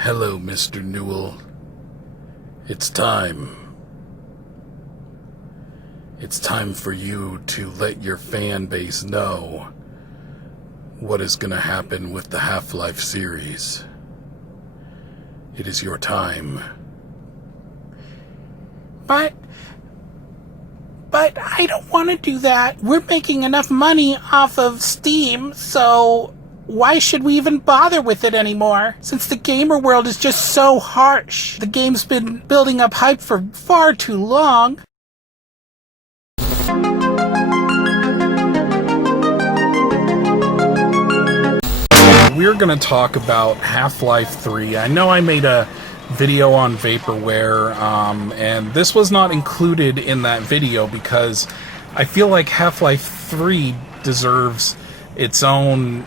Hello, Mr. Newell. It's time. It's time for you to let your fan base know what is going to happen with the Half-Life series. It is your time. But I don't want to do that. We're making enough money off of Steam, so why should we even bother with it anymore? Since the gamer world is just so harsh. The game's been building up hype for far too long. We're going to talk about Half-Life 3. I know I made a video on vaporware, and this was not included in that video because I feel like Half-Life 3 deserves its own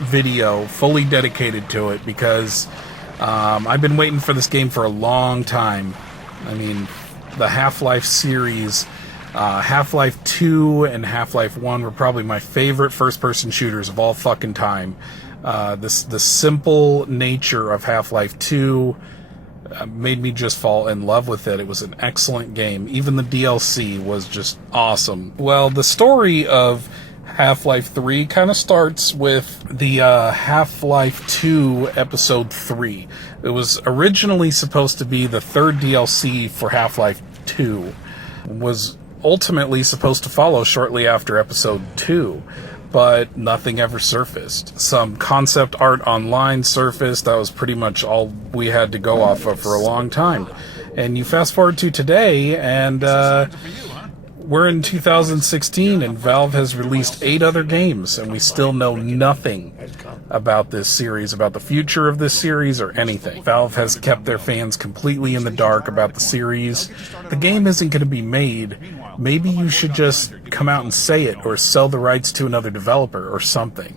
video fully dedicated to it because I've been waiting for this game for a long time. I mean, the Half-Life series, Half-Life 2 and Half-Life 1 were probably my favorite first-person shooters of all fucking time. The simple nature of Half-Life 2 made me just fall in love with it. It was an excellent game. Even the DLC was just awesome. Well, the story of Half-Life 3 kind of starts with the Half-Life 2 Episode 3. It was originally supposed to be the third DLC for Half-Life 2. It was ultimately supposed to follow shortly after Episode 2. But nothing ever surfaced. Some concept art online surfaced. That was pretty much all we had to go off of for a long time. And you fast forward to today, and we're in 2016, and Valve has released 8 other games, and we still know nothing about this series, about the future of this series, or anything. Valve has kept their fans completely in the dark about the series. The game isn't going to be made. Maybe you should just come out and say it, or sell the rights to another developer, or something.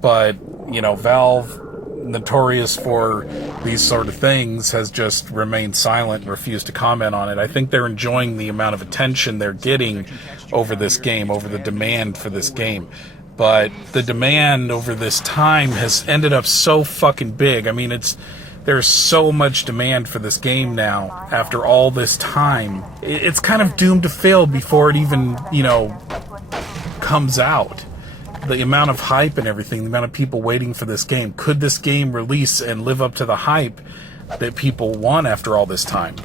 But, you know, Valve, notorious for these sort of things, has just remained silent and refused to comment on it. I think they're enjoying the amount of attention they're getting over this game, over the demand for this game. But the demand over this time has ended up so fucking big. I mean, there's so much demand for this game now after all this time. It's kind of doomed to fail before it even, comes out. The amount of hype and everything, the amount of people waiting for this game. Could this game release and live up to the hype that people want after all this time?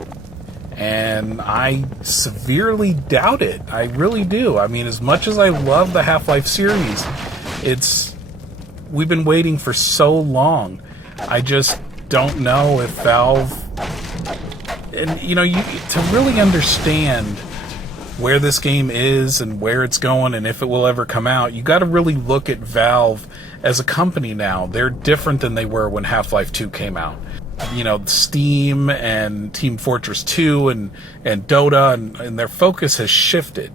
And I severely doubt it. I really do. I mean, as much as I love the Half-Life series, we've been waiting for so long. I just don't know if Valve, and to really understand where this game is and where it's going and if it will ever come out, you got to really look at Valve as a company now. They're different than they were when Half-Life 2 came out. Steam and Team Fortress 2 and Dota and their focus has shifted.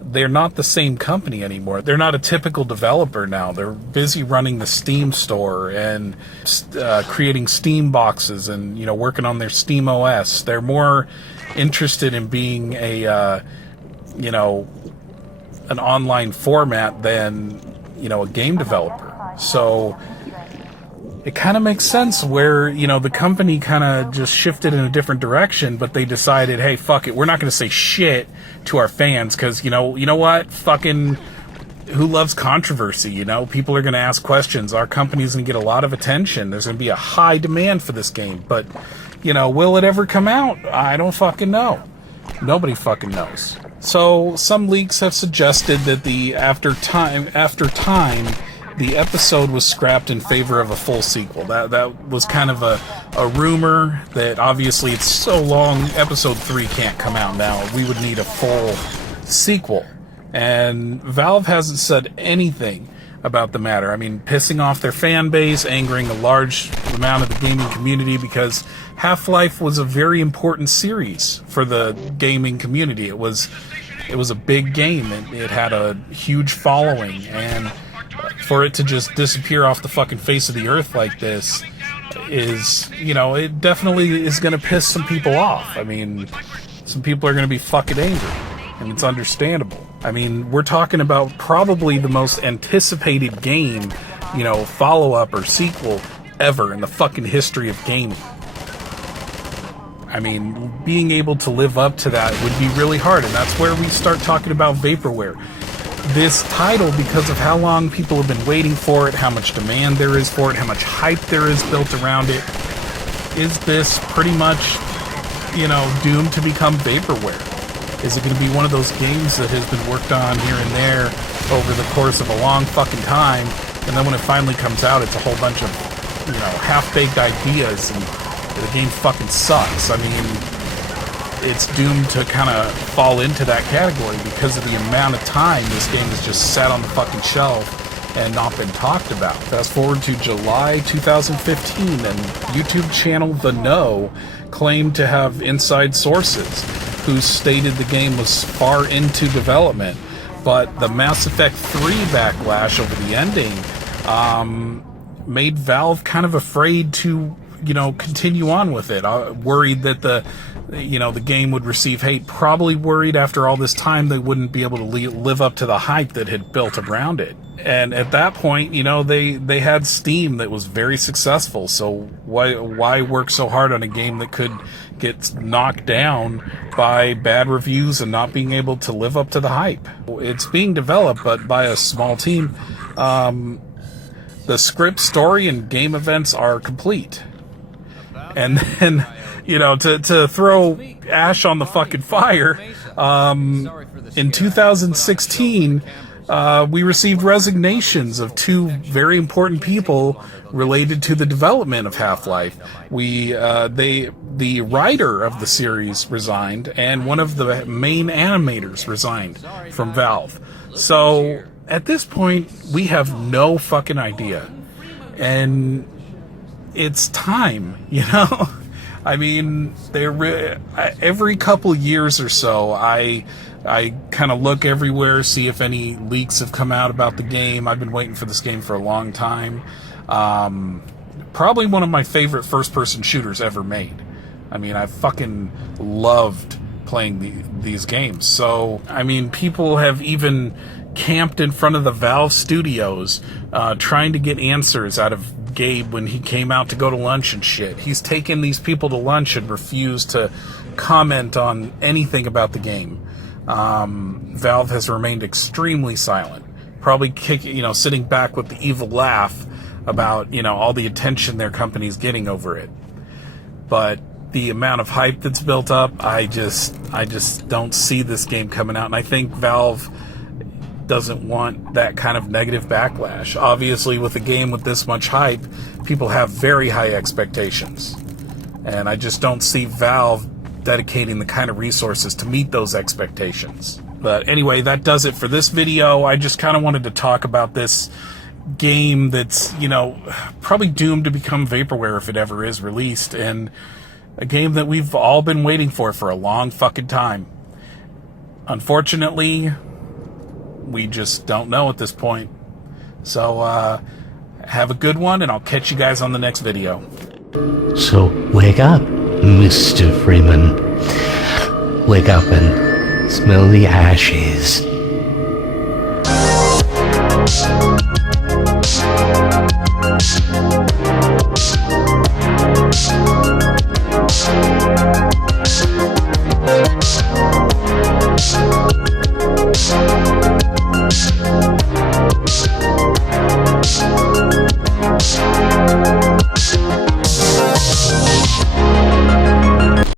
They're not the same company anymore. They're not a typical developer now. They're busy running the Steam store and creating Steam boxes and, working on their Steam OS. They're more interested in being an online format than, a game developer. So it kind of makes sense where, the company kind of just shifted in a different direction, but they decided, hey, fuck it, we're not going to say shit to our fans because, you know what? Fucking who loves controversy, People are going to ask questions. Our company's going to get a lot of attention. There's going to be a high demand for this game, but, will it ever come out? I don't fucking know. Nobody fucking knows. So some leaks have suggested that after time, the episode was scrapped in favor of a full sequel. That was kind of a rumor that obviously it's so long, episode 3 can't come out now. We would need a full sequel. And Valve hasn't said anything about the matter. I mean, pissing off their fan base, angering a large amount of the gaming community because Half-Life was a very important series for the gaming community. It was a big game. It had a huge following, and for it to just disappear off the fucking face of the earth like this is, it definitely is going to piss some people off. I mean, some people are going to be fucking angry, and it's understandable. I mean, we're talking about probably the most anticipated game, follow-up or sequel ever in the fucking history of gaming. I mean, being able to live up to that would be really hard, and that's where we start talking about vaporware. This title, because of how long people have been waiting for it, how much demand there is for it, how much hype there is built around it, is this pretty much, you know, doomed to become vaporware? Is it going to be one of those games that has been worked on here and there over the course of a long fucking time, and then when it finally comes out, it's a whole bunch of, you know, half-baked ideas, and the game fucking sucks? I mean, it's doomed to kind of fall into that category because of the amount of time this game has just sat on the fucking shelf and not been talked about. Fast forward to July 2015, and YouTube channel The Know claimed to have inside sources who stated the game was far into development, but the Mass Effect 3 backlash over the ending made Valve kind of afraid to, you know, continue on with it. Worried that the game would receive hate. Probably worried after all this time they wouldn't be able to live up to the hype that had built around it. And at that point, you know, they had Steam that was very successful. So why work so hard on a game that could get knocked down by bad reviews and not being able to live up to the hype? It's being developed, but by a small team. The script, story, and game events are complete. And then, you know, to throw ash on the fucking fire, in 2016, we received resignations of two very important people related to the development of Half-Life. The writer of the series resigned, and one of the main animators resigned from Valve. So at this point, we have no fucking idea. And it's time, you know? I mean, every couple years or so, I kind of look everywhere, see if any leaks have come out about the game. I've been waiting for this game for a long time. Probably one of my favorite first-person shooters ever made. I mean, I fucking loved playing these games. So, I mean, people have even camped in front of the Valve studios trying to get answers out of Gabe when he came out to go to lunch and shit. He's taken these people to lunch and refused to comment on anything about the game. Valve has remained extremely silent, probably sitting back with the evil laugh about, you know, all the attention their company's getting over it. But the amount of hype that's built up, I just don't see this game coming out, and I think Valve doesn't want that kind of negative backlash. Obviously, with a game with this much hype, people have very high expectations, and I just don't see Valve dedicating the kind of resources to meet those expectations. But anyway, that does it for this video. I just kind of wanted to talk about this game that's, you know, probably doomed to become vaporware if it ever is released, and a game that we've all been waiting for a long fucking time. Unfortunately, we just don't know at this point. So, have a good one, and I'll catch you guys on the next video. So, wake up, Mr. Freeman. Wake up and smell the ashes.